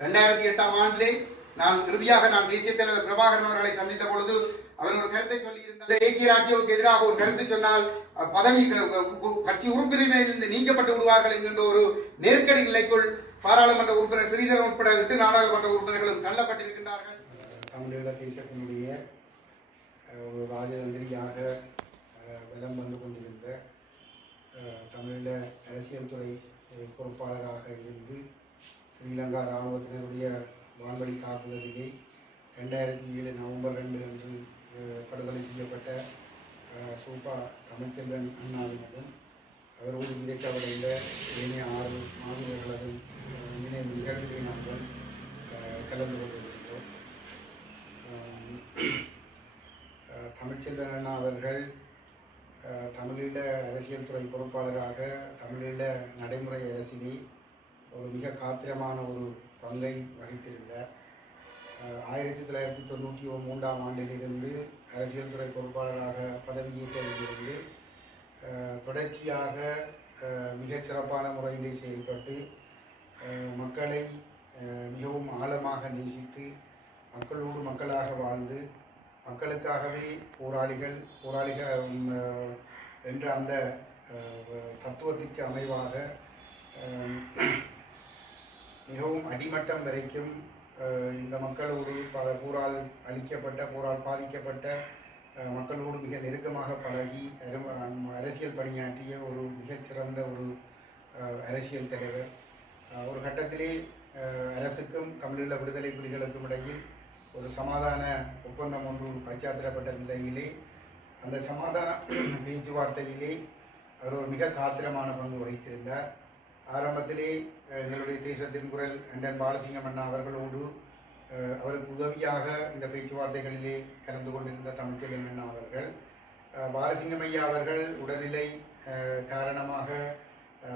ரெண்டாயிரத்தி எட்டாம் ஆண்டிலே நான் இறுதியாக நான் தேசிய தலைவர் பிரபாகரன் அவர்களை சந்தித்த பொழுது அவர் ஒரு கருத்தை சொல்லியிருந்தார். ஏக்கிய ராஜ்யவுக்கு எதிராக ஒரு கருத்து சொன்னால் பதவி கட்சி உறுப்பினரிலிருந்து நீக்கப்பட்டு விடுவார்கள் என்கின்ற ஒரு நெருக்கடி நிலைக்குள் பாராளுமன்ற உறுப்பினர் ஸ்ரீதரன் உட்பட எட்டு நாடாளுமன்ற உறுப்பினர்களும் தள்ளப்பட்டிருக்கின்றார்கள். தமிழீழ தேசத்தினுடைய ஒரு ராஜதந்திரியாக அஹ், வலம் வந்து கொண்டிருந்த தமிழீழ அரசியல் துறை பொறுப்பாளராக இருந்து ஸ்ரீலங்கா இராணுவத்தினருடைய வான்வழி தாக்குதலிலே ரெண்டாயிரத்தி ஏழு நவம்பர் ரெண்டு அன்று படுகொலை செய்யப்பட்ட சூப்பா தமிழ்ச்செல்வன் அண்ணாவினதும் அவரோடு இணைக்கவடைந்த ஏனைய ஆறு மாவீரர்களதும் அஹ், நினைவு நிகழ்விலே நாங்கள் கலந்து கொண்டிருக்கிறோம் தமிழ்ச்செல்வன் அண்ணா அவர்கள் தமிழீழ அரசியல் துறை பொறுப்பாளராக தமிழீழ நடைமுறை அரசினை ஒரு மிக காத்திரமான ஒரு பங்கை வகித்திருந்தார். ஆயிரத்தி தொள்ளாயிரத்தி தொண்ணூற்றி மூன்றாம் ஆண்டிலிருந்து அரசியல் துறை பொறுப்பாளராக பதவியேற்றிருந்து தொடர்ச்சியாக மிகச்சிறப்பான மிகச் சிறப்பான முறையிலே செயல்பட்டு மக்களை மிகவும் ஆழமாக நேசித்து மக்களோடு மக்களாக வாழ்ந்து மக்களுக்காகவே போராளிகள் போராளிகள் என்ற அந்த தத்துவத்திற்கு அமைவாக மிகவும் அடிமட்டம் வரைக்கும் இந்த மக்களோடு ப- போரால் அளிக்கப்பட்ட போரால் பாதிக்கப்பட்ட மக்களோடு மிக நெருக்கமாக பழகி அரசியல் பணியாற்றிய ஒரு மிகச்சிறந்த ஒரு அரசியல் தலைவர். ஒரு கட்டத்திலே அரசுக்கும் தமிழீழ விடுதலை புலிகளுக்கும் இடையில் ஒரு சமாதான ஒப்பந்தம் ஒன்று கைச்சாத்திடப்பட்ட நிலையிலே அந்த சமாதான பேச்சுவார்த்தையிலே அவர் ஒரு மிக காத்திரமான பங்கு வகித்திருந்தார். ஆரம்பத்திலே எங்களுடைய தேசத்தின் குரல் அண்டன் பாலசிங்கம் அண்ணா அவர்களோடு அவருக்கு உதவியாக இந்த பேச்சுவார்த்தைகளிலே கலந்து கொண்டிருந்த தமிழ்ச்செல்வன் அண்ணா அவர்கள் பாலசிங்கம் ஐயா அவர்கள் உடல்நிலை காரணமாக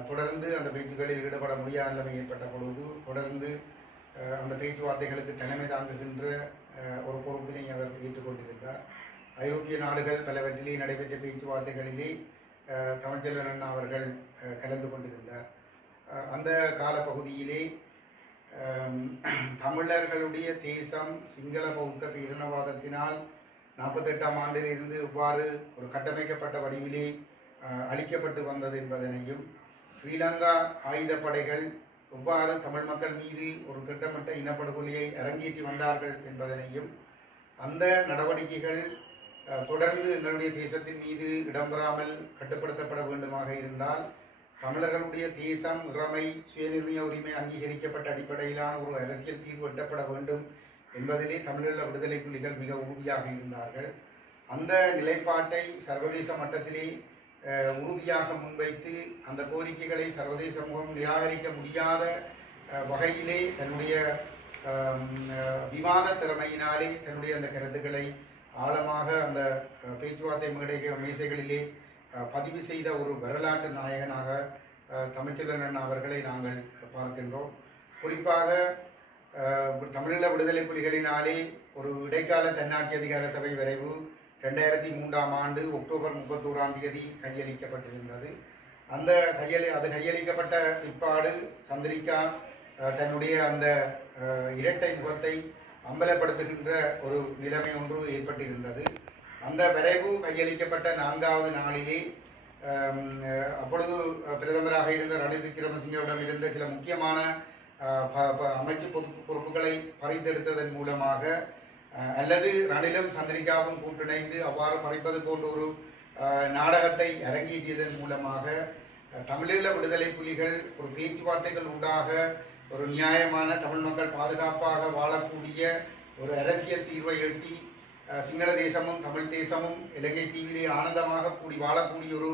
தொடர்ந்து அந்த பேச்சுக்களில் ஈடுபட முடியாத நிலைமை ஏற்பட்ட பொழுது தொடர்ந்து அந்த பேச்சுவார்த்தைகளுக்கு தலைமை தாங்குகின்ற ஒரு பொறுப்பினை அவர் ஏற்றுக்கொண்டிருந்தார். ஐரோப்பிய நாடுகள் பலவற்றிலே நடைபெற்ற பேச்சுவார்த்தைகளிலே தமிழ்ச்செல்வன் அண்ணா அவர்கள் கலந்து கொண்டிருந்தார். அந்த காலப்பகுதியிலே தமிழர்களுடைய தேசம் சிங்கள பௌத்த பேரினவாதத்தினால் நாற்பத்தெட்டாம் ஆண்டிலிருந்து இவ்வாறு ஒரு கட்டமைக்கப்பட்ட வடிவிலே அழிக்கப்பட்டு அளிக்கப்பட்டு வந்தது என்பதனையும் ஸ்ரீலங்கா ஆயுதப்படைகள் எவ்வாறு தமிழ் மக்கள் மீது ஒரு திட்டமிட்ட இனப்படுகொலையை அரங்கேற்றி வந்தார்கள் என்பதனையும் அந்த நடவடிக்கைகள் தொடர்ந்து எங்களுடைய தேசத்தின் மீது இடம்பெறாமல் கட்டுப்படுத்தப்பட வேண்டுமாக இருந்தால் தமிழர்களுடைய தேசம் இறமை சுயநிர்ணய உரிமை அங்கீகரிக்கப்பட்ட அடிப்படையிலான ஒரு அரசியல் தீர்வு எட்டப்பட வேண்டும் என்பதிலே தமிழீழ விடுதலை புலிகள் மிக உறுதியாக இருந்தார்கள். அந்த நிலைப்பாட்டை சர்வதேச மட்டத்திலே உறுதியாக முன்வைத்து அந்த கோரிக்கைகளை சர்வதேச சமூகம் நிராகரிக்க முடியாத வகையிலே தன்னுடைய விவாத திறமையினாலே தன்னுடைய அந்த கருத்துக்களை ஆழமாக அந்த பேச்சுவார்த்தை மேடை மேசைகளிலே பதிவு செய்த ஒரு வரலாற்று நாயகனாக அஹ், தமிழ்ச்செல்வன் அவர்களை நாங்கள் பார்க்கின்றோம். குறிப்பாக தமிழீழ விடுதலை புலிகளினாலே ஒரு இடைக்கால தன்னாட்சி அதிகார சபை வரைவு ரெண்டாயிரத்தி மூன்றாம் ஆண்டு அக்டோபர் முப்பத்தோராம் தேதி கையளிக்கப்பட்டிருந்தது. அந்த கையளி அது கையளிக்கப்பட்ட பிற்பாடு சந்திரிகா தன்னுடைய அந்த இரட்டை முகத்தை அம்பலப்படுத்துகின்ற ஒரு நிலைமை ஒன்று ஏற்பட்டிருந்தது. அந்த வரைவு கையளிக்கப்பட்ட நான்காவது நாளிலே அப்பொழுது பிரதமராக இருந்த ரணில் விக்ரமசிங்கவிடம் இருந்த சில முக்கியமான ப- அமைச்சு பொறுப்பு- பொறுப்புகளை பறித்தெடுத்ததன் மூலமாக அல்லது ரணிலும் சந்திரிகாவும் கூட்டிணைந்து அவ்வாறு பறிப்பது போன்ற ஒரு நாடகத்தை அரங்கேற்றியதன் மூலமாக தமிழீழ விடுதலை புலிகள் ஒரு பேச்சுவார்த்தைகள் ஊடாக ஒரு நியாயமான தமிழ் மக்கள் பாதுகாப்பாக வாழக்கூடிய ஒரு அரசியல் தீர்வை எட்டி சிங்கள தேசமும் தமிழ் தேசமும் இலங்கை தீவிலே ஆனந்தமாக கூடி வாழக்கூடிய ஒரு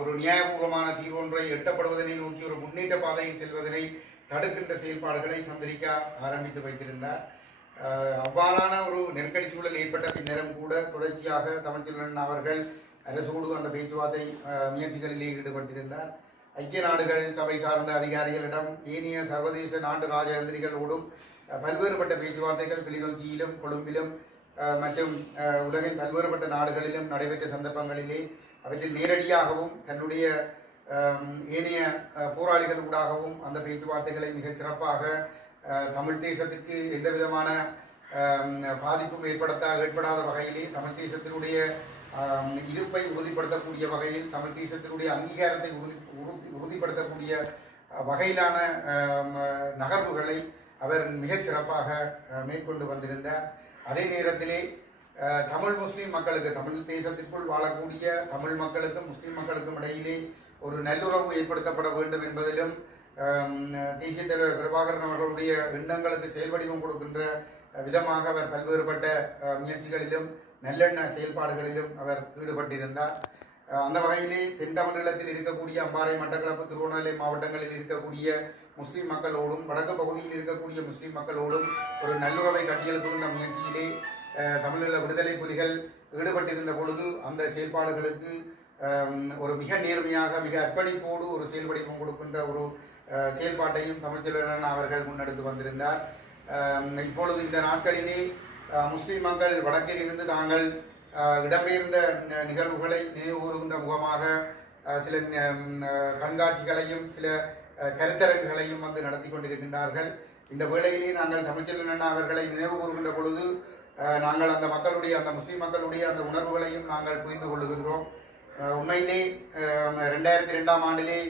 ஒரு நியாயபூர்வமான தீர்வொன்றை எட்டப்படுவதனை நோக்கி ஒரு முன்னேற்ற பாதையில் செல்வதனை தடுக்கின்ற செயல்பாடுகளை சந்திரிகா ஆரம்பித்து வைத்திருந்தார். அவ்வாறான ஒரு நெருக்கடி சூழல் ஏற்பட்ட பின்னரும் கூட தொடர்ச்சியாக தமிழ்ச்செல்வன் அவர்கள் அரசோடு அந்த பேச்சுவார்த்தை முயற்சிகளிலே ஈடுபட்டிருந்தார். ஐக்கிய நாடுகள் சபை சார்ந்த அதிகாரிகளிடம் ஏனைய சர்வதேச நாட்டு ராஜதந்திரிகளோடும் பல்வேறுபட்ட பேச்சுவார்த்தைகள் கிளிநொச்சியிலும் கொழும்பிலும் மற்றும் உலகின் பல்வேறுபட்ட நாடுகளிலும் நடைபெற்ற சந்தர்ப்பங்களிலே அவற்றில் நேரடியாகவும் தன்னுடைய ஏனைய போராளிகள் ஊடாகவும் அந்த பேச்சுவார்த்தைகளை மிகச் சிறப்பாக தமிழ் தேசத்திற்கு எந்த விதமான பாதிப்பும் ஏற்படுத்த ஏற்படாத வகையிலே தமிழ் தேசத்தினுடைய இருப்பை உறுதிப்படுத்தக்கூடிய வகையில் தமிழ் தேசத்தினுடைய அங்கீகாரத்தை உறுதி உறுதி- உறுதிப்படுத்தக்கூடிய வகையிலான நகர்வுகளை அவர் மிகச் சிறப்பாக மேற்கொண்டு வந்திருந்தார். அதே நேரத்திலே தமிழ் முஸ்லீம் மக்களுக்கு தமிழ் தேசத்திற்குள் வாழக்கூடிய தமிழ் மக்களுக்கும் முஸ்லீம் மக்களுக்கும் இடையிலே ஒரு நல்லுறவு ஏற்படுத்தப்பட வேண்டும் என்பதிலும் தேசிய தலைவர் பிரபாகரன் அவர்களுடைய எண்ணங்களுக்கு செயல்வடிவம் கொடுக்கின்ற விதமாக அவர் பல்வேறுபட்ட முயற்சிகளிலும் நல்லெண்ண செயல்பாடுகளிலும் அவர் ஈடுபட்டிருந்தார். அந்த வகையிலே தென் தமிழகத்தில் இருக்கக்கூடிய அம்பாறை மட்டக்களப்பு திருவண்ணாமலை மாவட்டங்களில் இருக்கக்கூடிய முஸ்லீம் மக்களோடும் வடக்கு பகுதியில் இருக்கக்கூடிய முஸ்லீம் மக்களோடும் ஒரு நல்லுறவை கட்டியெழுப்புகின்ற முயற்சியிலே தமிழீழ விடுதலை புலிகள் ஈடுபட்டிருந்த பொழுது அந்த செயல்பாடுகளுக்கு ஒரு மிக நேர்மையாக மிக அர்ப்பணிப்போடு ஒரு செயல்படிப்பும் கொடுக்கின்ற ஒரு செயல்பாட்டையும் தமிழ்ச்செல்வன் அவர்கள் முன்னெடுத்து வந்திருந்தார். இப்பொழுது இந்த நாட்களிலே முஸ்லீம் மக்கள் வடக்கில் இருந்து தாங்கள் இடம்பெயர்ந்த ந- நிகழ்வுகளை நினைவுகூறுகின்ற முகமாக சில கண்காட்சிகளையும் சில கருத்தரங்குகளையும் வந்து நடத்தி கொண்டிருக்கின்றார்கள். இந்த வேளையிலே நாங்கள் தமிழ்ச்செல்வன் அவர்களை நினைவு கூறுகின்ற பொழுது நாங்கள் அந்த மக்களுடைய அந்த முஸ்லீம் மக்களுடைய அந்த உணர்வுகளையும் நாங்கள் புரிந்து கொள்ளுகின்றோம். உண்மையிலே ரெண்டாயிரத்தி ரெண்டாம் ஆண்டிலே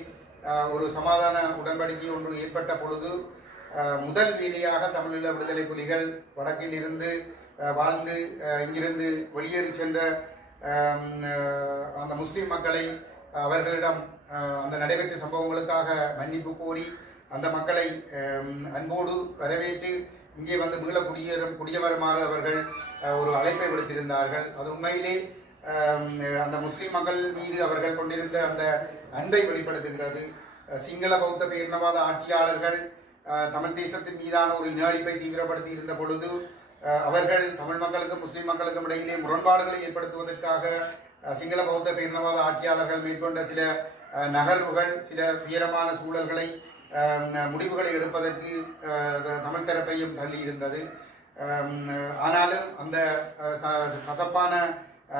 ஒரு சமாதான உடன்படிக்கை ஒன்று ஏற்பட்ட பொழுது முதல் வேலையாக தமிழீழ விடுதலை புலிகள் வடக்கில் இருந்து வாழ்ந்து இங்கிருந்து வெளியேறி சென்ற அந்த முஸ்லீம் மக்களை அவர்களிடம் அந்த நடைபெற்ற சம்பவங்களுக்காக மன்னிப்பு கோரி அந்த மக்களை அன்போடு வரவேற்று இங்கே வந்து மீள குடியேறும் குடியமருமாறு அவர்கள் ஒரு அழைப்பை விடுத்திருந்தார்கள். அது உண்மையிலே அந்த முஸ்லீம் மக்கள் மீது அவர்கள் கொண்டிருந்த அந்த அன்பை வெளிப்படுத்துகிறது. சிங்கள பௌத்த பேரினவாத ஆட்சியாளர்கள் தமிழ் தேசத்தின் மீதான ஒரு இனஅழிப்பை தீவிரப்படுத்தி இருந்த பொழுது அவர்கள் தமிழ் மக்களுக்கும் முஸ்லிம் மக்களுக்கும் இடையிலே முரண்பாடுகளை ஏற்படுத்துவதற்காக சிங்கள பௌத்த பேரினவாத ஆட்சியாளர்கள் மேற்கொண்ட சில நகர்வுகள் சில துயரமான சூழல்களை முடிவுகளை எடுப்பதற்கு தமிழ் தரப்பையும் தள்ளி இருந்தது. ஆனாலும் அந்த ச- கசப்பான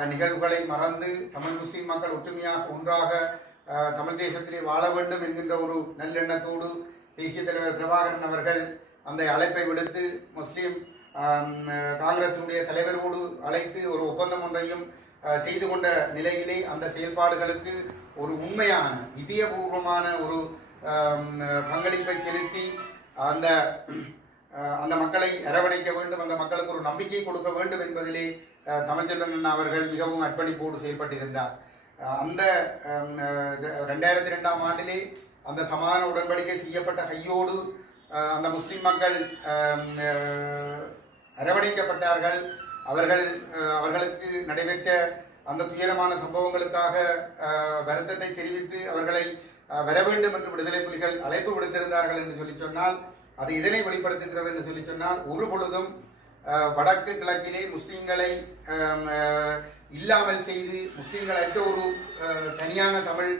நிகழ்வுகளை மறந்து தமிழ் முஸ்லீம் மக்கள் ஒற்றுமையாக ஒன்றாக தமிழ் தேசத்திலே வாழ வேண்டும் என்கின்ற ஒரு நல்லெண்ணத்தோடு தேசிய தலைவர் பிரபாகரன் அவர்கள் அந்த அழைப்பை விடுத்து முஸ்லீம் காங்கிரசினுடைய தலைவரோடு அழைத்து ஒரு ஒப்பந்தம் ஒன்றையும் செய்து கொண்ட நிலையிலே அந்த செயல்பாடுகளுக்கு ஒரு உண்மையான இதயபூர்வமான ஒரு பங்களிப்பை செலுத்தி அந்த அந்த மக்களை அரவணைக்க வேண்டும் அந்த மக்களுக்கு ஒரு நம்பிக்கை கொடுக்க வேண்டும் என்பதிலே தமிழ்ச்செல்வன் அவர்கள் மிகவும் அர்ப்பணிப்போடு செயல்பட்டிருந்தார். அந்த ரெண்டாயிரத்தி ரெண்டாம் ஆண்டிலே அந்த சமாதான உடன்படிக்கை செய்யப்பட்ட கையோடு அந்த முஸ்லிம் மக்கள் அரவணைக்கப்பட்டார்கள். அவர்கள் அவர்களுக்கு நடைபெற்ற அந்த துயரமான சம்பவங்களுக்காக வருத்தத்தை தெரிவித்து அவர்களை வர வேண்டும் என்று விடுதலை புலிகள் அழைப்பு விடுத்திருந்தார்கள் என்று சொல்லி சொன்னால் அது இதனை வெளிப்படுத்துகிறது என்று சொல்லி சொன்னால் ஒரு பொழுதும் வடக்கு கிழக்கிலே முஸ்லிம்களை இல்லாமல் செய்து முஸ்லிம்கள் அற்ற ஒரு தனியான தமிழ்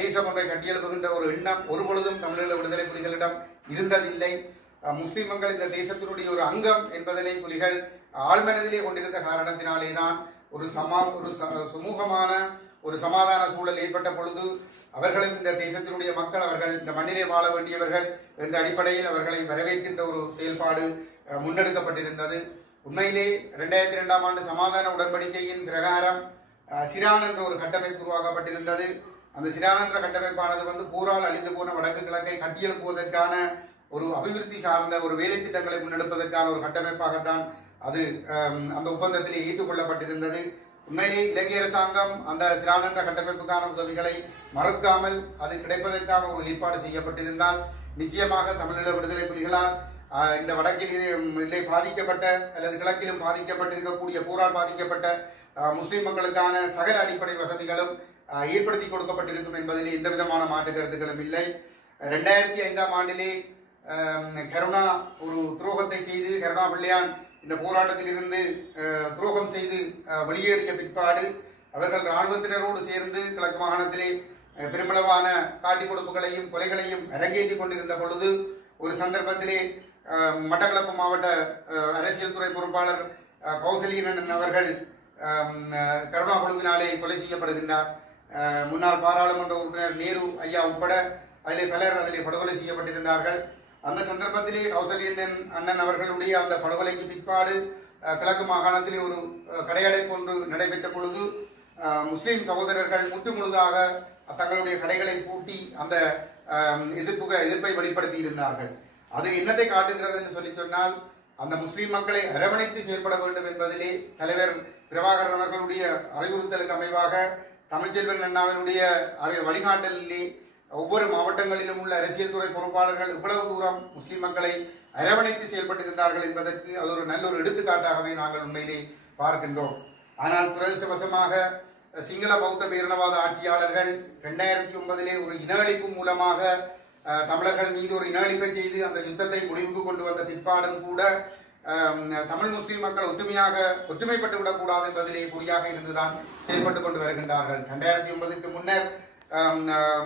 தேசம் ஒன்றை கட்டியெழுப்புகின்ற ஒரு எண்ணம் ஒரு பொழுதும் தமிழீழ விடுதலை புலிகளிடம் இருந்ததில்லை. முஸ்லிம்கள் இந்த தேசத்தினுடைய ஒரு அங்கம் என்பதனை புலிகள் ஆழ்மனதிலே கொண்டிருந்த காரணத்தினாலே தான் ஒரு சமா ஒரு ச- சுமூகமான ஒரு சமாதான சூழல் ஏற்பட்ட பொழுது அவர்களும் இந்த தேசத்தினுடைய மக்கள் அவர்கள் இந்த மண்ணிலே வாழ வேண்டியவர்கள் என்ற அடிப்படையில் அவர்களை வரவேற்கின்ற ஒரு செயல்பாடு முன்னெடுக்கப்பட்டிருந்தது. உண்மையிலே ரெண்டாயிரத்தி ரெண்டாம் ஆண்டு சமாதான உடன்படிக்கையின் பிரகாரம் சிரான் என்ற ஒரு கட்டமைப்பு உருவாக்கப்பட்டிருந்தது. அந்த சிரான் என்ற கட்டமைப்பானது வந்து போரால் அழிந்து போன வடக்கு கிழக்கை கட்டியெழுப்புவதற்கான ஒரு அபிவிருத்தி சார்ந்த ஒரு வேலை திட்டங்களை முன்னெடுப்பதற்கான ஒரு கட்டமைப்பாகத்தான் அது அந்த ஒப்பந்தத்திலே ஏற்றுக்கொள்ளப்பட்டிருந்தது. உண்மையிலே இலங்கை அரசாங்கம் அந்த சிறானன்ற கட்டமைப்புக்கான உதவிகளை மறுக்காமல் அது கிடைப்பதற்கான ஒரு ஏற்பாடு செய்யப்பட்டிருந்தால் நிச்சயமாக தமிழீழ விடுதலை புலிகளால் இந்த வடக்கில் இல்லை பாதிக்கப்பட்ட அல்லது கிழக்கிலும் பாதிக்கப்பட்டிருக்கக்கூடிய போரால் பாதிக்கப்பட்ட முஸ்லிம் மக்களுக்கான சகல அடிப்படை வசதிகளும் ஏற்படுத்தி கொடுக்கப்பட்டிருக்கும் என்பதில் எந்த விதமான மாற்று கருத்துக்களும் இல்லை. ரெண்டாயிரத்தி ஐந்தாம் ஆண்டிலே கருணா ஒரு துரோகத்தை செய்து கருணா பிள்ளையான் இந்த போராட்டத்தில் இருந்து துரோகம் செய்து வெளியேறிய பிற்பாடு அவர்கள் இராணுவத்தினரோடு சேர்ந்து கிழக்கு மாகாணத்திலே பெருமளவான காட்டி கொடுப்புகளையும் கொலைகளையும் அரங்கேற்றி கொண்டிருந்த பொழுது ஒரு சந்தர்ப்பத்திலே மட்டக்களப்பு மாவட்ட அரசியல் துறை பொறுப்பாளர் கௌசலீரன் அவர்கள் கருணா குழுவினாலே கொலை செய்யப்படுகின்றார். முன்னாள் பாராளுமன்ற உறுப்பினர் நேரு ஐயா உட்பட அதிலே பலர் அதிலே படுகொலை செய்யப்பட்டிருந்தார்கள். அந்த சந்தர்ப்பத்திலே கௌசல்யன் அண்ணன் அவர்களுடைய அந்த படுகொலைக்கு பிற்பாடு கிழக்கு மாகாணத்திலே ஒரு கடையடை கடையடைப்பு ஒன்று நடைபெற்ற பொழுது முஸ்லீம் சகோதரர்கள் முற்று முழுதாக தங்களுடைய கடைகளை பூட்டி அந்த எதிர்ப்புக எதிர்ப்பு எதிர்ப்பை வெளிப்படுத்தி இருந்தார்கள் அது என்னத்தை காட்டுகிறது என்று சொல்லி சொன்னால் அந்த முஸ்லீம் மக்களை அரவணைத்து செயல்பட வேண்டும் என்பதிலே தலைவர் பிரபாகரன் அவர்களுடைய அறிவுறுத்தலுக்கு அமைவாக தமிழ்ச்செல்வன் அண்ணாவினுடைய வழிகாட்டலிலே ஒவ்வொரு மாவட்டங்களிலும் உள்ள அரசியல் துறை பொறுப்பாளர்கள் இவ்வளவு தூரம் முஸ்லிம் மக்களை அரவணைத்து செயல்பட்டிருந்தார்கள் என்பதற்கு அது ஒரு நல்ல ஒரு எடுத்துக்காட்டாகவே நாங்கள் உண்மையிலே பார்க்கின்றோம். ஆனால் துரதிருஷ்டவசமாக சிங்கள பௌத்த பேரினவாத ஆட்சியாளர்கள் ரெண்டாயிரத்தி ஒன்பதிலே ஒரு இன அழிப்பு மூலமாக தமிழர்கள் மீது ஒரு இன அழிப்பை செய்து அந்த யுத்தத்தை முடிவுக்கு கொண்டு வந்த பிற்பாடும் கூட தமிழ் முஸ்லிம் மக்கள் ஒற்றுமையாக ஒற்றுமைப்பட்டு விடக்கூடாது என்பதிலே குறியாக இருந்துதான் செயல்பட்டு கொண்டு வருகின்றார்கள். ரெண்டாயிரத்தி ஒன்பதுக்கு முன்னர்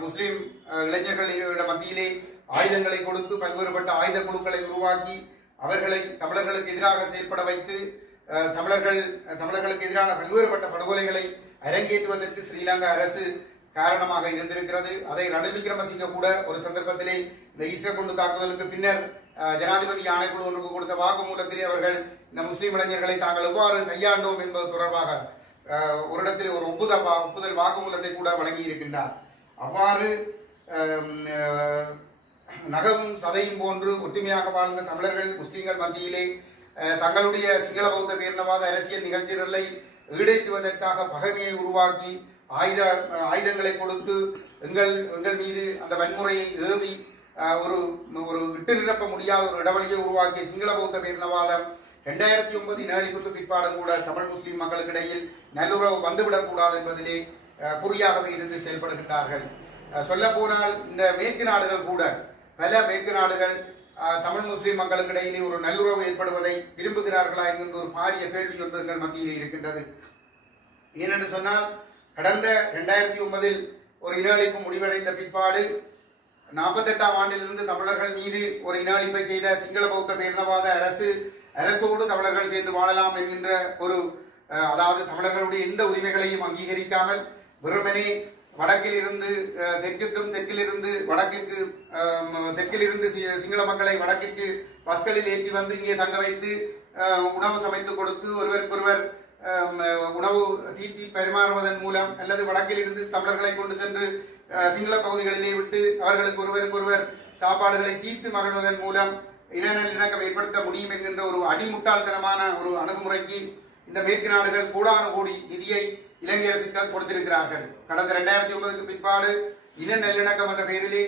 முஸ்லீம் இளைஞர்களிட மத்தியிலே ஆயுதங்களை கொடுத்து பல்வேறுபட்ட ஆயுத குழுக்களை உருவாக்கி அவர்களை தமிழர்களுக்கு எதிராக செயல்பட வைத்து தமிழர்கள் தமிழர்களுக்கு எதிரான பல்வேறுபட்ட படுகொலைகளை அரங்கேற்றுவதற்கு ஸ்ரீலங்கா அரசு காரணமாக இருந்திருக்கிறது. அதை ரணில் விக்ரமசிங்க கூட ஒரு சந்தர்ப்பத்திலே இந்த ஈஸ்டர் குண்டு தாக்குதலுக்கு பின்னர் ஜனாதிபதி ஆணைக்குழு ஒன்றுக்கு கொடுத்த வாக்குமூலத்திலே அவர்கள் இந்த முஸ்லீம் இளைஞர்களை தாங்கள் எவ்வாறு கையாண்டோம் என்பது தொடர்பாக ஒரு இடத்திலே ஒரு ஒப்புதல் வா- ஒப்புதல் வாக்குமூலத்தை கூட வழங்கி இருக்கின்றார். அவ்வாறு நகவும் சதையும் போன்று ஒற்றுமையாக வாழ்ந்த தமிழர்கள் முஸ்லிம்கள் மத்தியிலே தங்களுடைய சிங்கள பௌத்த பேரினவாத அரசியல் நிகழ்ச்சிகளை ஈடேற்றுவதற்காக பகைமையை உருவாக்கி ஆயுத ஆயுதங்களை கொடுத்து எங்கள் எங்கள் மீது அந்த வன்முறையை ஏவி ஒரு ஒரு இட்டு நிரப்ப முடியாத ஒரு இடவழியை உருவாக்கிய சிங்கள பௌத்த பேரினவாதம் ரெண்டாயிரத்தி ஒன்பது நேழிப்புக்கு பிற்பாடும் கூட தமிழ் முஸ்லீம் மக்களுக்கிடையில் நல்லுறவு வந்துவிடக்கூடாது என்பதிலே குறியாகவே இருந்து செயல்படுகின்றார்கள். சொல்ல போனால் இந்த மேற்கு நாடுகள் கூட பல மேற்கு நாடுகள் தமிழ் முஸ்லீம் மக்களுக்கிடையிலே ஒரு நல்லுறவு ஏற்படுவதை விரும்புகிறார்களா என்கின்ற ஒரு பாரிய கேள்வி ஒன்று மத்தியிலே இருக்கின்றது. ஏனென்று சொன்னால் கடந்த ரெண்டாயிரத்தி ஒன்பதில் ஒரு இன அழிப்பு முடிவடைந்த பிற்பாடு நாற்பத்தெட்டாம் ஆண்டிலிருந்து தமிழர்கள் மீது ஒரு இன அழிப்பை செய்த சிங்கள பௌத்த பேரினவாத அரசு அரசோடு தமிழர்கள் சேர்ந்து வாழலாம் என்கின்ற ஒரு அதாவது தமிழர்களுடைய எந்த உரிமைகளையும் அங்கீகரிக்காமல் வெறுமனே வடக்கில் இருந்து தெற்குக்கும் தெற்கிலிருந்து வடக்கிற்கு தெற்கிலிருந்து சி- சிங்கள மக்களை வடக்கிற்கு பஸ்களில் ஏற்றி வந்து இங்கே தங்க வைத்து உணவு சமைத்து கொடுத்து ஒருவருக்கொருவர் உணவு தீர்த்தி பரிமாறுவதன் மூலம் அல்லது வடக்கில் இருந்து தமிழர்களை கொண்டு சென்று சிங்கள பகுதிகளிலே விட்டு அவர்களுக்கு ஒருவருக்கொருவர் சாப்பாடுகளை தீர்த்து மகிழ்வதன் மூலம் இன நல்லிணக்கம் ஏற்படுத்த முடியும் என்கின்ற ஒரு அடிமுட்டாள்தனமான ஒரு அணுகுமுறைக்கு இந்த மேற்கு நாடுகள் கூடான கோடி நிதியை இலங்கை அரசுக்கு கொடுத்திருக்கிறார்கள். கடந்த ரெண்டாயிரத்தி ஒன்பதுக்கு பிற்பாடு இன நல்லிணக்கம் என்ற பெயரிலே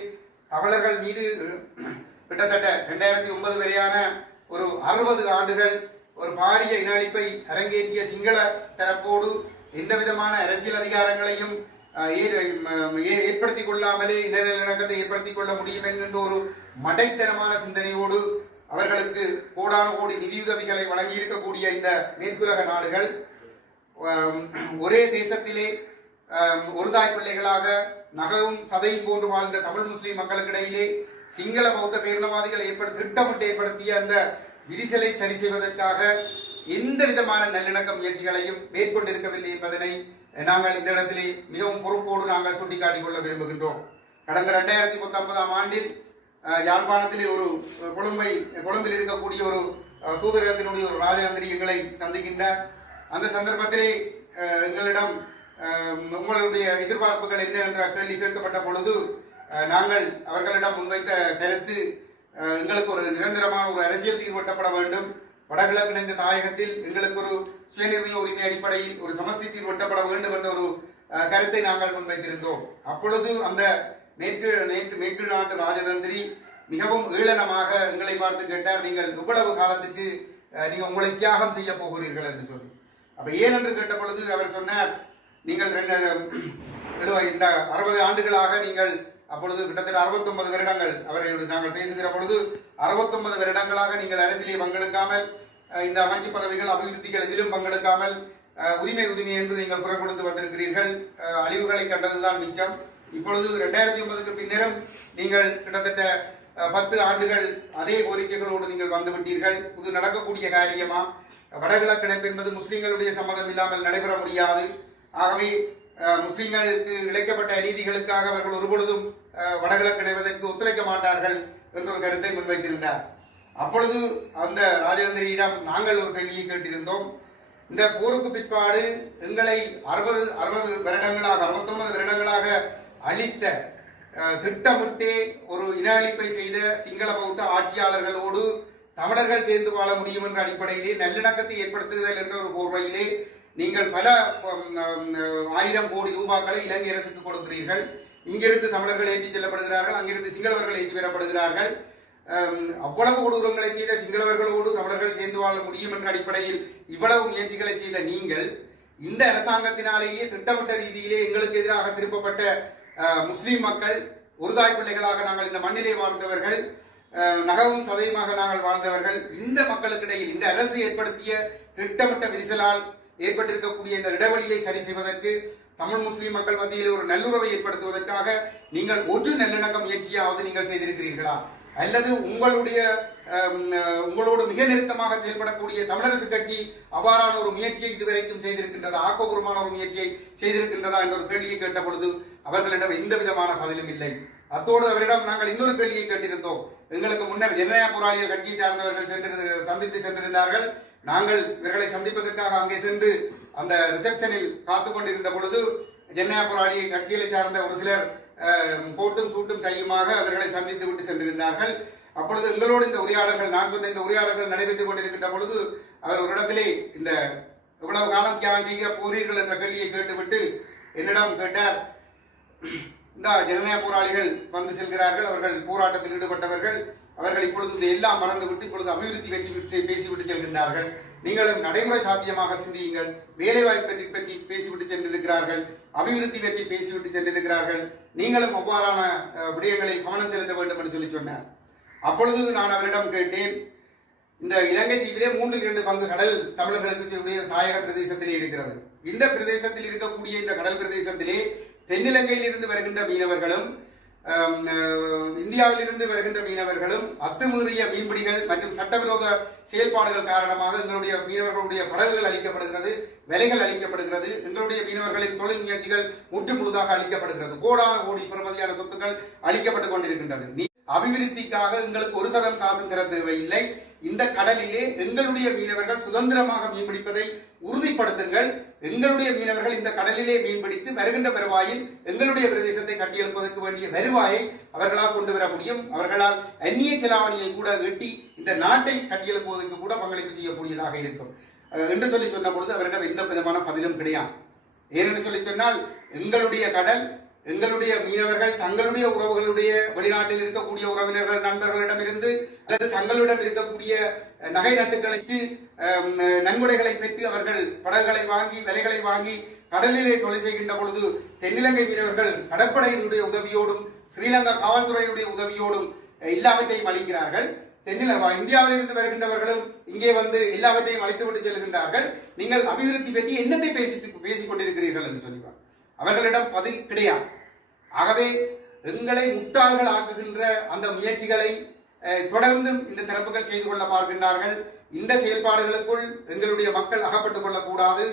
தமிழர்கள் மீது கிட்டத்தட்ட ரெண்டாயிரத்தி ஒன்பது வரையான ஒரு அறுபது ஆண்டுகள் ஒரு பாரிய இன அழிப்பை அரங்கேற்றிய சிங்கள தரப்போடு எந்த விதமான அரசியல் அதிகாரங்களையும் ஏ- ஏ- ஏற்படுத்திக் கொள்ளாமலே இன நல்லிணக்கத்தை ஏற்படுத்திக் கொள்ள முடியும் என்கின்ற ஒரு மடைத்தனமான சிந்தனையோடு அவர்களுக்கு கோடான கோடி நிதியுதவிகளை வழங்கி இருக்கக்கூடிய இந்த மேற்குலக நாடுகள் ஒரே தேசத்திலே ஒருதாய் ஒரு தாய் பிள்ளைகளாக நகவும் சதையும் போன்று வாழ்ந்த தமிழ் முஸ்லிம் மக்களுக்கிடையிலே சிங்கள பௌத்த பேரினவாதிகள் ஏற்படுத்தி திட்டமிட்டு ஏற்படுத்திய அந்த விரிசலை சரி செய்வதற்காக எந்த விதமான நல்லிணக்க முயற்சிகளையும் மேற்கொண்டிருக்கவில்லை என்பதனை நாங்கள் இந்த இடத்திலே மிகவும் பொறுப்போடு நாங்கள் சுட்டிக்காட்டிக் கொள்ள விரும்புகின்றோம். கடந்த ரெண்டாயிரத்தி பத்தொன்பதாம் ஆண்டில் யாழ்ப்பாணத்திலே ஒரு கொழும்பை கொழும்பில் இருக்கக்கூடிய ஒரு தூதரகத்தினுடைய ஒரு ராஜதந்திரி எங்களை சந்திக்கின்றார். அந்த சந்தர்ப்பத்திலே எங்களிடம் உங்களுடைய எதிர்பார்ப்புகள் என்ன என்ற கேள்வி கேட்கப்பட்ட பொழுது நாங்கள் அவர்களிடம் முன்வைத்த கருத்து எங்களுக்கு ஒரு நிரந்தரமான ஒரு அரசியல் தீர்வட்டப்பட வேண்டும். வடகிழக்கு இணைந்த தாயகத்தில் எங்களுக்கு ஒரு சுயநிர்ணய உரிமை அடிப்படையில் ஒரு சமஸ்தி தீர்வட்டப்பட வேண்டும் என்ற ஒரு கருத்தை நாங்கள் முன்வைத்திருந்தோம். அப்பொழுது அந்த மேற்கு மேற்கு மேற்கு நாட்டு ராஜதந்திரி மிகவும் ஈழனமாக எங்களை பார்த்து கேட்டார் நீங்கள் இவ்வளவு காலத்துக்கு நீங்கள் உங்களை தியாகம் செய்ய போகிறீர்கள்? என்று சொல்லி. அப்ப ஏன் என்று கேட்ட பொழுது அவர் சொன்னார் நீங்கள் ரெண்டு இந்த அறுபது ஆண்டுகளாக நீங்கள் அப்பொழுது கிட்டத்தட்ட 69 வருடங்கள் அவரை நாங்கள் பேசுகிற பொழுது 69 வருடங்களாக நீங்கள் அரசியலே பங்கெடுக்காமல் இந்த அமைச்சு பதவிகள் அபிவிருத்திகள் எதிலும் பங்கெடுக்காமல் உரிமை உரிமை என்று நீங்கள் குரல் கொடுத்து வந்திருக்கிறீர்கள். அழிவுகளை கண்டதுதான் மிச்சம். இப்பொழுது ரெண்டாயிரத்தி ஒன்பதுக்கு பின்னரும் நீங்கள் கிட்டத்தட்ட பத்து ஆண்டுகள் அதே கோரிக்கைகளோடு நீங்கள் வந்துவிட்டீர்கள் இது நடக்கக்கூடிய காரியமா? வடகிழக்கு இணைப்பு என்பது முஸ்லீம்களுடைய சம்மதம் இல்லாமல் நடைபெற முடியாது. ஆகவே முஸ்லீம்களுக்கு இழைக்கப்பட்ட அநீதிகளுக்காக அவர்கள் ஒருபொழுதும் அஹ், வடகிழக்கு இணைவதற்கு ஒத்துழைக்க மாட்டார்கள் என்ற ஒரு கருத்தை முன்வைத்திருந்தார். அப்பொழுது அந்த ராஜேந்திரியிடம் நாங்கள் ஒரு கேள்வியை கேட்டிருந்தோம். இந்த போருக்கு பிற்பாடு எங்களை அறுபது அறுபது வருடங்களாக அறுபத்தொன்பது வருடங்கள் அளித்த திட்டமிட்டே ஒரு இன அழிப்பை செய்த சிங்கள பௌத்த ஆட்சியாளர்களோடு தமிழர்கள் சேர்ந்து வாழ முடியும் என்ற அடிப்படையிலே நல்லிணக்கத்தை ஏற்படுத்துதல் என்ற ஒரு போர்வையிலே நீங்கள் பல ஆயிரம் கோடி ரூபாய்களை இலங்கை அரசுக்கு கொடுக்கிறீர்கள். இங்கிருந்து தமிழர்கள் ஏற்றி செல்லப்படுகிறார்கள் அங்கிருந்து சிங்களவர்கள் ஏற்றி வரப்படுகிறார்கள் அவ்வளவு கொடூரங்களை செய்த சிங்களவர்களோடு தமிழர்கள் சேர்ந்து வாழ முடியும் என்ற அடிப்படையில் இவ்வளவு முயற்சிகளை செய்த நீங்கள் இந்த அரசாங்கத்தினாலேயே திட்டமிட்ட ரீதியிலே எங்களுக்கு எதிராக திருப்பப்பட்ட முஸ்லீம் மக்கள் உருதாய் பிள்ளைகளாக நாங்கள் இந்த மண்ணிலே வாழ்ந்தவர்கள் நகவும் சதையுமாக நாங்கள் வாழ்ந்தவர்கள் இந்த மக்களுக்கிடையில் இந்த அரசு ஏற்படுத்திய திட்டமிட்ட விரிசலால் ஏற்பட்டிருக்கக்கூடிய இந்த இடைவெளியை சரி செய்வதற்கு தமிழ் முஸ்லீம் மக்கள் மத்தியில் ஒரு நல்லுறவை ஏற்படுத்துவதற்காக நீங்கள் ஒரு நல்லிணக்க முயற்சியாவது நீங்கள் செய்திருக்கிறீர்களா? அல்லது உங்களுடைய உங்களோடு மிக நெருக்கமாக செயல்படக்கூடிய தமிழரசு கட்சி அவ்வாறான ஒரு முயற்சியை இதுவரைக்கும் செய்திருக்கின்றதா? ஆக்கப்பூர்வமான ஒரு முயற்சியை செய்திருக்கின்றதா என்ற ஒரு கேள்வியை கேட்ட பொழுது அவர்களிடம் எந்த விதமான பதிலும் இல்லை. அத்தோடு அவரிடம் நாங்கள் இன்னொரு கேள்வியை கேட்டிருந்தோம். எங்களுக்கு முன்னர் ஜனநாயக போராளிகள் கட்சியை சார்ந்தவர்கள் சென்று சந்தித்து சென்றிருந்தார்கள். நாங்கள் இவர்களை சந்திப்பதற்காக அங்கே சென்று அந்த ரிசப்ஷனில் காத்து கொண்டிருந்த பொழுது ஜனநாயக போராளி கட்சிகளை சார்ந்த ஒரு சிலர் போட்டும் சூட்டும் கையுமாக அவர்களை சந்தித்து விட்டு சென்றிருந்தார்கள். அப்பொழுது எங்களோடு இந்த உரையாடல்கள் நான் சொன்ன இந்த உரையாடல்கள் நடைபெற்றுக் கொண்டிருக்கின்ற பொழுது அவர் ஒரு இடத்திலே இந்த இவ்வளவு காலம் தியாகம் செய்கிற போறீர்கள் என்ற கேள்வியை கேட்டுவிட்டு என்னிடம் கேட்டார். இந்த ஜனநாயக போராளிகள் வந்து செல்கிறார்கள் அவர்கள் போராட்டத்தில் ஈடுபட்டவர்கள் அவர்கள் இப்பொழுது எல்லாம் மறந்துவிட்டு இப்பொழுது அபிவிருத்தி பற்றி பேசிவிட்டு செல்கின்றார்கள். நீங்களும் நடைமுறை சாத்தியமாக சிந்தியுங்கள். வேலைவாய்ப்பு பற்றி பற்றி பேசிவிட்டு சென்றிருக்கிறார்கள். அபிவிருத்தி பற்றி பேசிவிட்டு சென்றிருக்கிறார்கள். நீங்களும் அவ்வாறான விடயங்களில் கவனம் செலுத்த வேண்டும் என்று சொல்லி சொன்னார். அப்பொழுது நான் அவரிடம் கேட்டேன் இந்த இலங்கை தீவிலே மூன்று இரண்டு பங்கு கடல் தமிழர்களுக்கு தாயக பிரதேசத்திலே இருக்கிறது. இந்த பிரதேசத்தில் இருக்கக்கூடிய இந்த கடல் பிரதேசத்திலே தென்னிலங்கையில் இருந்து வருகின்ற மீனவர்களும் இந்தியாவிலிருந்து வருகின்ற மீனவர்களும் அத்துமீறிய மீன்பிடிகள் மற்றும் சட்டவிரோத செயல்பாடுகள் காரணமாக எங்களுடைய மீனவர்களுடைய படகுகள் அளிக்கப்படுகிறது விலைகள் அளிக்கப்படுகிறது எங்களுடைய மீனவர்களின் தொழில் முயற்சிகள் முற்று முழுதாக அளிக்கப்படுகிறது கோடான கோடி பெறுமதியான சொத்துக்கள் அளிக்கப்பட்டுக் கொண்டிருக்கின்றது. நீ அபிவிருத்திக்காக எங்களுக்கு ஒரு சதம் காசு தர தேவையில்லை. இந்த கடலிலே எங்களுடைய மீனவர்கள் சுதந்திரமாக மீன்பிடிப்பதை உறுதிப்படுத்துங்கள். எங்களுடைய மீனவர்கள் இந்த கடலிலே மீன்பிடித்து வருகின்ற வருவாயில் எங்களுடைய பிரதேசத்தை கட்டியெழுப்பதற்கு வேண்டிய வருவாயை அவர்களால் கொண்டு வர முடியும். அவர்களால் அந்நிய செலாவணியை கூட வெட்டி இந்த நாட்டை கட்டியெழுப்புவதற்கு கூட பங்களிப்பு செய்யக்கூடியதாக இருக்கும். என்று சொல்லி சொன்ன பொழுது அவரிடம் எந்த விதமான பதிலும் கிடையாது. ஏனென்று சொல்லி சொன்னால் எங்களுடைய கடல் எங்களுடைய மீனவர்கள் தங்களுடைய உறவுகளுடைய வெளிநாட்டில் இருக்கக்கூடிய உறவினர்கள் நண்பர்களிடமிருந்து அல்லது தங்களிடம் இருக்கக்கூடிய நகை நட்டுகளை நன்கொடைகளை பெற்று அவர்கள் படகுகளை வாங்கி விலைகளை வாங்கி கடலிலே தொழில் செய்கின்ற பொழுது தென்னிலங்கை மீனவர்கள் கடற்படையினுடைய உதவியோடும் ஸ்ரீலங்கா காவல்துறையினுடைய உதவியோடும் எல்லாவற்றையும் அளிக்கிறார்கள். தென்னில இந்தியாவிலிருந்து வருகின்றவர்களும் இங்கே வந்து எல்லாவற்றையும் அழைத்து விட்டு செல்கின்றார்கள். நீங்கள் அபிவிருத்தி பற்றி என்னத்தை பேசி பேசிக் கொண்டிருக்கிறீர்கள் என்று சொல்லிவார் அவர்களிடம் பதில் கிடையாது. ஆகவே எங்களை முட்டாள்கள் ஆக்குகின்ற அந்த முயற்சிகளை தொடர்ந்தும் இந்த தரப்புகள் செய்து கொள்ள பார்க்கின்றார்கள். இந்த செயல்பாடுகளுக்குள் எங்களுடைய மக்கள் அகப்பட்டுக் கொள்ளக்கூடாது.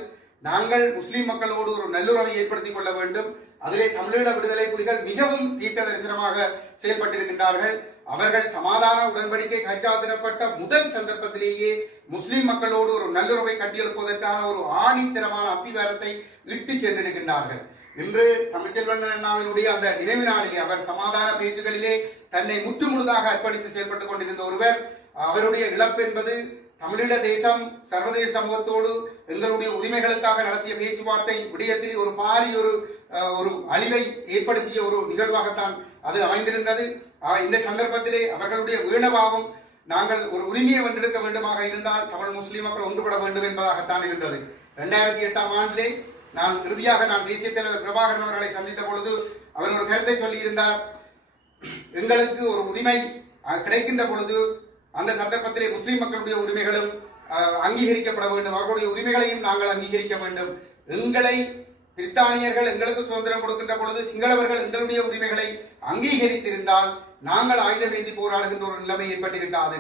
நாங்கள் முஸ்லீம் மக்களோடு ஒரு நல்லுறவை ஏற்படுத்திக் கொள்ள வேண்டும். அதிலே தமிழீழ விடுதலை புலிகள் மிகவும் தீர்க்க தரிசனமாக செயல்பட்டிருக்கின்றார்கள். அவர்கள் சமாதான உடன்படிக்கை கைச்சாத்திரப்பட்ட முதல் சந்தர்ப்பத்திலேயே முஸ்லிம் மக்களோடு ஒரு நல்லுறவை கட்டியெழுப்பதற்கான ஒரு ஆணித்தரமான அத்திவாரத்தை இட்டு சென்றிருக்கின்றார்கள். இன்று தமிழ்ச்செல்வன் அண்ணாவினுடைய அந்த நினைவு நாளிலே அவர் சமாதான பேச்சுகளிலே தன்னை முற்றுமுழுதாக அர்ப்பணித்து செயல்பட்டுக் கொண்டிருந்த ஒருவர் அவருடைய இழப்பு என்பது தமிழீழ தேசம் சர்வதேச சமூகத்தோடு எங்களுடைய உரிமைகளுக்காக நடத்திய பேச்சுவார்த்தை விடயத்தில் ஒரு பாரிய ஒரு ஒரு அழிவை ஏற்படுத்திய ஒரு நிகழ்வாகத்தான் அது அமைந்திருந்தது. இந்த சந்தர்ப்பத்திலே அவர்களுடைய வீணபாவம் நாங்கள் ஒரு உரிமையை வென்றெடுக்க வேண்டுமாக இருந்தால் தமிழ் முஸ்லீம் மக்கள் ஒன்றுபட வேண்டும் என்பதாகத்தான் இருந்தது. இரண்டாயிரத்தி எட்டாம் ஆண்டிலே நான் இறுதியாக நான் தேசிய தலைவர் பிரபாகரன் அவர்களை சந்தித்த பொழுது அவர் ஒரு கருத்தை சொல்லியிருந்தார். எங்களுக்கு ஒரு உரிமை கிடைக்கின்ற பொழுது அந்த சந்தர்ப்பத்திலே முஸ்லீம் மக்களுடைய உரிமைகளும் அங்கீகரிக்கப்பட வேண்டும். அவர்களுடைய உரிமைகளையும் நாங்கள் அங்கீகரிக்க வேண்டும். எங்களை பிரித்தானியர்கள் எங்களுக்கு சுதந்திரம் கொடுக்கின்ற பொழுது சிங்களவர்கள் எங்களுடைய உரிமைகளை அங்கீகரித்திருந்தால் நாங்கள் ஆயுதம் ஏந்தி போராடுகின்ற ஒரு நிலைமை ஏற்பட்டிருக்காது.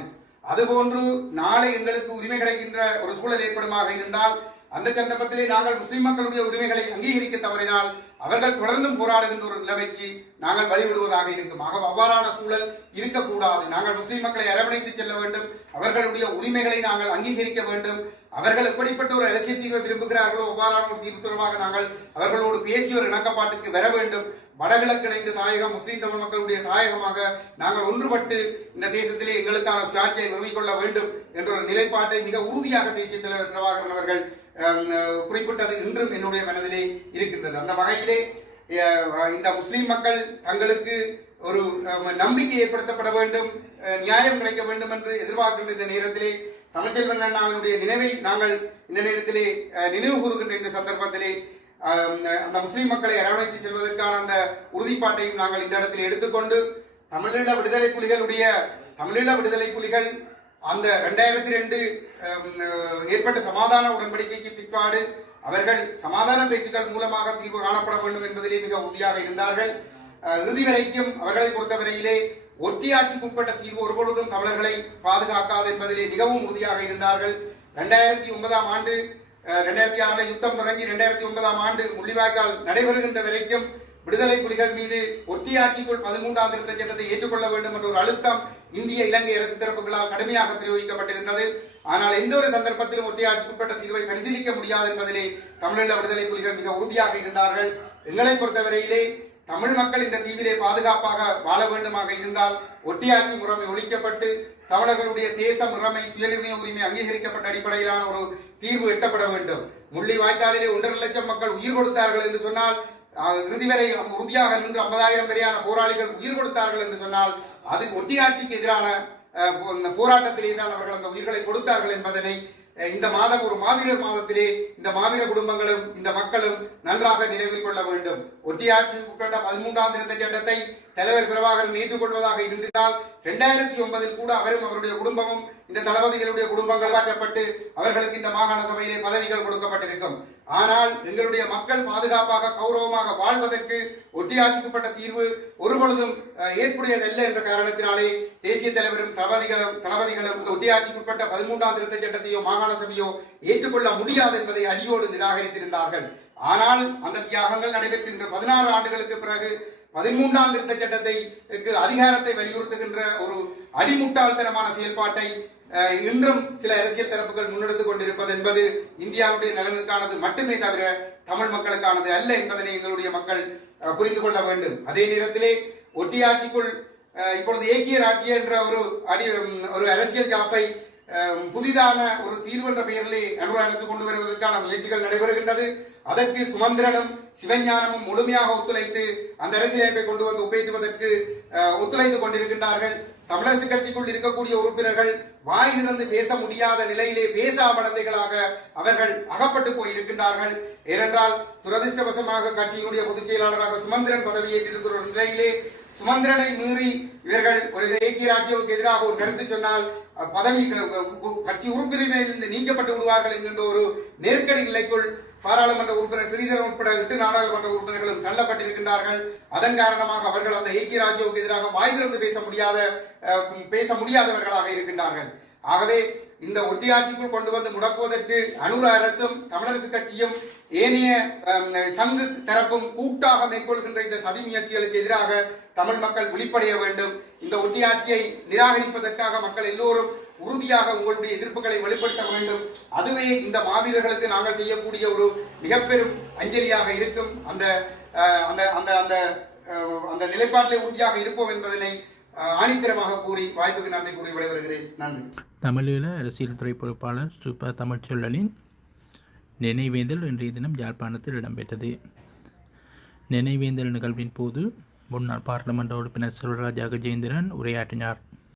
அதுபோன்று நாளை எங்களுக்கு உரிமை கிடைக்கின்ற ஒரு சூழல் ஏற்படுமாக இருந்தால் அந்த சந்தர்ப்பத்திலே நாங்கள் முஸ்லிம் மக்களுடைய உரிமைகளை அங்கீகரிக்க தவறினால் அவர்கள் தொடர்ந்தும் போராடுகின்ற ஒரு நிலைமைக்கு நாங்கள் வழிவிடுவதாக இருக்கும். ஆக அவ்வாறான சூழல் இருக்கக்கூடாது. நாங்கள் முஸ்லிம் மக்களை அரவணைத்து செல்ல வேண்டும். அவர்களுடைய உரிமைகளை நாங்கள் அங்கீகரிக்க வேண்டும். அவர்கள் எப்படிப்பட்ட ஒரு அரசியல் தீர்வை விரும்புகிறார்களோ அவ்வாறான ஒரு தீர்வு தொடர்பாக நாங்கள் அவர்களோடு பேசி ஒரு இணக்கப்பாட்டுக்கு வர வேண்டும். வடகிழக்கு இணைந்த தாயகம் முஸ்லீம் தமிழ் மக்களுடைய தாயகமாக நாங்கள் ஒன்றுபட்டு இந்த தேசத்திலே எங்களுக்கான சுயாட்சியை நிறுவிக்கொள்ள வேண்டும் என்ற ஒரு நிலைப்பாட்டை மிக உறுதியாக தேசிய தலைவர் பிரபாகரன் அவர்கள் குறிப்பிட்டது இன்றும் என்னுடைய மனதிலே இருக்கின்றது. அந்த வகையிலே இந்த முஸ்லீம் மக்கள் தங்களுக்கு ஒரு நம்பிக்கை ஏற்படுத்தப்பட வேண்டும் நியாயம் கிடைக்க வேண்டும் என்று எதிர்பார்க்கின்ற இந்த நேரத்திலே தமிழ்ச்செல்வன் அண்ணாவினுடைய நினைவை நாங்கள் இந்த நேரத்திலே நினைவு கூறுகின்ற இந்த சந்தர்ப்பத்திலே அந்த முஸ்லிம் மக்களை அரவணைத்து செல்வதற்கான அந்த உறுதிப்பாட்டையும் நாங்கள் இந்த இடத்தில் எடுத்துக்கொண்டு தமிழீழ விடுதலை புலிகளுடைய தமிழீழ விடுதலை புலிகள் அந்த ரெண்டாயிரத்தி ரெண்டு ஏற்பட்ட சமாதான உடன்படிக்கைக்கு பிற்பாடு அவர்கள் சமாதான பேச்சுக்கள் மூலமாக தீர்வு காணப்பட வேண்டும் என்பதிலே மிக உறுதியாக இருந்தார்கள். இறுதி வரைக்கும் அவர்களை பொறுத்தவரையிலே ஒட்டியாட்சிக்கு உட்பட்ட தீர்வு ஒருபொழுதும் தமிழர்களை பாதுகாக்காது என்பதிலே மிகவும் உறுதியாக இருந்தார்கள். ரெண்டாயிரத்தி ஒன்பதாம் ஆண்டு ரெண்டாயிரத்தி ஆறுல யுத்தம் தொடங்கி ரெண்டாயிரத்தி ஒன்பதாம் ஆண்டு முள்ளிவாய்க்கால் நடைபெறுகின்ற வரைக்கும் விடுதலை புலிகள் மீது ஒட்டியாட்சிக்குள் பதிமூன்றாம் திருத்த சட்டத்தை ஏற்றுக்கொள்ள வேண்டும் என்ற ஒரு அழுத்தம் இந்திய இலங்கை அரசு தரப்புகளால் கடுமையாக பிரயோகிக்கப்பட்டிருந்தது. ஆனால் எந்த ஒரு சந்தர்ப்பத்திலும் ஒட்டியாட்சிக்குட்பட்ட தீர்வை பரிசீலிக்க முடியாது என்பதிலே தமிழீழ விடுதலை புலிகள் மிக உறுதியாக இருந்தார்கள். எங்களை பொறுத்தவரையிலே தமிழ் மக்கள் இந்த தீவிலே பாதுகாப்பாக வாழ வேண்டுமாக இருந்தால் ஒட்டியாட்சி முறைமை ஒழிக்கப்பட்டு தமிழர்களுடைய தேச முறைமை சுயநிர்ணய உரிமை அங்கீகரிக்கப்பட்ட அடிப்படையிலான ஒரு தீர்வு எட்டப்பட வேண்டும். முள்ளி வாய்க்காலிலே ஒன்றரை லட்சம் மக்கள் உயிர் கொடுத்தார்கள் என்று சொன்னால் இறுதி வரை உறுதியாக நின்று ஐம்பதாயிரம் வரையான போராளிகள் உயிர் கொடுத்தார்கள் என்று சொன்னால் அது ஒட்டியாட்சிக்கு எதிரான போராட்டத்திலே தான் அவர்கள் அந்த உயிர்களை கொடுத்தார்கள் என்பதனை இந்த மாதம் ஒரு மாவீரர் மாதத்திலே இந்த மாவீர குடும்பங்களும் இந்த மக்களும் நன்றாக நினைவில் கொள்ள வேண்டும். ஒட்டியாட்சிக்கு உட்பட பதிமூன்றாம் தினத்தை சட்டத்தை தலைவர் பிரபாகரன் ஏற்றுக்கொள்வதாக இருந்திருந்தால் இரண்டாயிரத்தி ஒன்பதில் கூட அவரும் அவருடைய குடும்பமும் இந்த தளபதிகளுடைய குடும்பங்கள் மாற்றப்பட்டு அவர்களுக்கு இந்த மாகாண சபையிலே பதவிகள் கொடுக்கப்பட்டிருக்கும். ஆனால் எங்களுடைய மக்கள் பாதுகாப்பாக கௌரவமாக வாழ்வதற்கு ஒட்டியாசிக்கப்பட்ட தீர்வு ஒருபொழுதும் அஹ், ஏற்புடையதல்ல என்ற காரணத்தினாலே தேசிய தலைவரும் தளபதிகளும் தளபதிகளும் இந்த ஒட்டியாட்சிக்குட்பட்ட பதிமூன்றாம் திருத்த சட்டத்தையோ மாகாண சபையோ ஏற்றுக்கொள்ள முடியாது என்பதை அடியோடு நிராகரித்திருந்தார்கள். ஆனால் அந்த தியாகங்கள் நடைபெற்கின்ற பதினாறு ஆண்டுகளுக்கு பிறகு பதிமூன்றாம் திருத்த சட்டத்தை அதிகாரத்தை வலியுறுத்துகின்ற ஒரு அடிமுட்டாள்தனமான செயல்பாட்டை இன்றும் சில அரசியல் தரப்புகள் முன்னெடுத்துக் கொண்டிருப்பது என்பது இந்தியாவுடைய நலனுக்கானது மட்டுமே தவிர தமிழ் மக்களுக்கானது அல்ல என்பதனை எங்களுடைய மக்கள் புரிந்து கொள்ள வேண்டும். அதே நேரத்திலே ஒட்டியாட்சிக்குள் இப்பொழுது ஏக்கிய ராட்டிய என்ற ஒரு அடி ஒரு அரசியல் ஜாப்பை புதிதான ஒரு தீர்வு என்ற பெயரிலே அனுரா அரசு கொண்டு வருவதற்கான முயற்சிகள் நடைபெறுகின்றது. அதற்கு சுமந்திரனும் சிவஞானமும் முழுமையாக ஒத்துழைத்து அந்த அரசியலமைப்பை கொண்டு வந்து ஒப்பேற்றுவதற்கு ஒத்துழைத்துக் கொண்டிருக்கின்றார்கள். தமிழரசு கட்சிக்குள் இருக்கக்கூடிய உறுப்பினர்கள் வாய் பேச முடியாத நிலையிலே பேசா மடந்தைகளாக அவர்கள் அகப்பட்டு போயிருக்கின்றார்கள். ஏனென்றால் துரதிருஷ்டவசமாக கட்சியினுடைய பொதுச் செயலாளராக சுமந்திரன் பதவியேற்றிருக்கிற ஒரு நிலையிலே சுமந்திரனை மீறி இவர்கள் ஒரு ஐக்கிய ராஜ்யவுக்கு எதிராக ஒரு கருத்து சொன்னால் பதவி கட்சி உறுப்பினரிலிருந்து நீக்கப்பட்டு விடுவார்கள் என்கின்ற ஒரு நெருக்கடி நிலைக்குள் பாராளுமன்ற உறுப்பினர் ஸ்ரீதரன் உட்பட எட்டு நாடாளுமன்ற உறுப்பினர்களும் தள்ளப்பட்டிருக்கின்றார்கள். அதன் காரணமாக அவர்கள் அந்த ஐக்கிய ராஜ்யவுக்கு எதிராக வாய் திறந்து பேச முடியாத பேச முடியாதவர்களாக இருக்கின்றார்கள். ஆகவே இந்த ஒட்டியாட்சிக்குள் கொண்டு வந்து முடக்குவதற்கு அனுர அரசும் தமிழரசு கட்சியும் ஏனைய சங்கு தரப்பும் கூட்டாக மேற்கொள்கின்ற இந்த சதி முயற்சிகளுக்கு எதிராக தமிழ் மக்கள் விழிப்படைய வேண்டும். இந்த ஒட்டியாட்சியை நிராகரிப்பதற்காக மக்கள் எல்லோரும் உறுதியாக உங்களுடைய எதிர்ப்புகளை வெளிப்படுத்த வேண்டும். அதுவே இந்த மாவீரர்களுக்கு நாங்கள் செய்யக்கூடிய ஒரு மிகப்பெரும் அஞ்சலியாக இருக்கும். அந்த அந்த அந்த அந்த அந்த நிலைப்பாட்டில் உறுதியாக இருப்போம் என்பதனை அஹ், ஆணித்தரமாக கூறி வாய்ப்புக்கு நன்றி கூறி விடைபெறுகிறேன். நன்றி. தமிழீழ அரசியல் துறை பொறுப்பாளர் சுப்ப தமிழ்ச்சொல்லனின் நினைவேந்தல் இன்றைய தினம் யாழ்ப்பாணத்தில் இடம்பெற்றது. நினைவேந்தல் நிகழ்வின் போது முன்னாள் பாராளுமன்ற உறுப்பினர் செல்வராஜா கஜேந்திரன் உரையாற்றினார்.